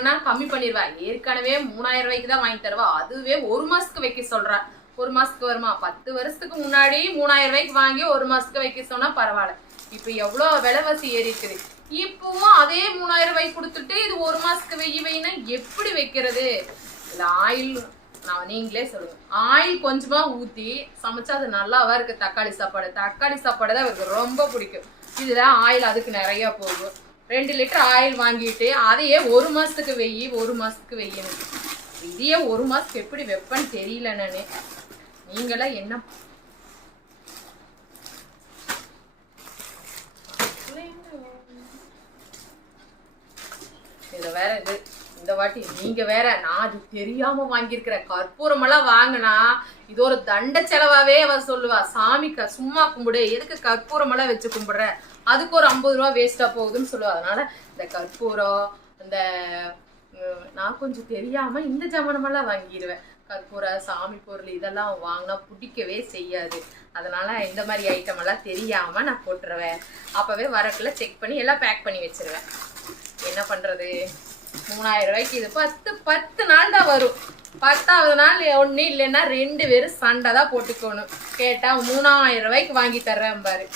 சொன்னா கம்மி பண்ணிடுவா ஏற்கனவே மூணாயிரம் ரூபாய்க்கு தான் வாங்கி தருவா. அதுவே ஒரு மாசத்துக்கு வைக்க சொல்றா. ஒரு மாசத்துக்கு வருமா? பத்து வருஷத்துக்கு முன்னாடி மூணாயிரம் ரூபாய்க்கு வாங்கி ஒரு மாசத்துக்கு வைக்க சொன்னா பரவாயில்ல. இப்ப எவ்வளவு விலைவாசி ஏறி இருக்குது. இப்பவும் அதே மூணாயிரம் ரூபாய்க்கு கொடுத்துட்டு இது ஒரு மாசத்துக்கு வெய்ய வைனா எப்படி வைக்கிறது? இல்ல ஆயில் நான் நீங்களே சொல்லுங்க. ஆயில் கொஞ்சமா ஊத்தி சமைச்சா அது நல்லாவா இருக்கு? தக்காளி சாப்பாடு. தக்காளி சாப்பாடு தான் எனக்கு ரொம்ப பிடிக்கும். இதுல ஆயில் அதுக்கு நிறைய போகும். ரெண்டு லிட்டர் ஆயில் வாங்கிட்டு அதையே ஒரு மாசத்துக்கு வெயி ஒரு மாசத்துக்கு வெய்யணும் இதையே ஒரு மாசத்துக்கு எப்படி வைப்பேன்னு தெரியல நானு. நீங்களாம் என்ன? இதுல வேற இது. இந்த வாட்டி நீங்க வேற நான் அது தெரியாம வாங்கியிருக்கிற. கற்பூரம் எல்லாம் வாங்கினா இது ஒரு தண்ட செலவாவே அவ சொல்லுவா. சாமிக்கு சும்மா கும்பிடு. எதுக்கு கற்பூரம் எல்லாம் வச்சு கும்பிடுற? அதுக்கு ஒரு ஐம்பது ரூபா வேஸ்டா போகுதுன்னு சொல்லுவா. அதனால இந்த கற்பூரம் இந்த நான் கொஞ்சம் தெரியாம இந்த ஜாமானமெல்லாம் வாங்கிடுவேன். கற்பூர சாமி பொருள் இதெல்லாம் வாங்கினா பிடிக்கவே செய்யாது. அதனால இந்த மாதிரி ஐட்டம் எல்லாம் தெரியாம நான் போட்டுருவேன். அப்பவே வரக்குள்ள செக் பண்ணி எல்லாம் பேக் பண்ணி வச்சிருவேன். என்ன பண்றது? மூணாயிரம் ரூபாய்க்கு இது பத்து பத்து நாள் தான் வரும். பத்தாவது நாள் ஒண்ணு இல்லைன்னா ரெண்டு பேரும் சண்டை தான் போட்டுக்கணும். கேட்டா மூணாயிரம் ரூபாய்க்கு வாங்கி தர்றேன் பாரு.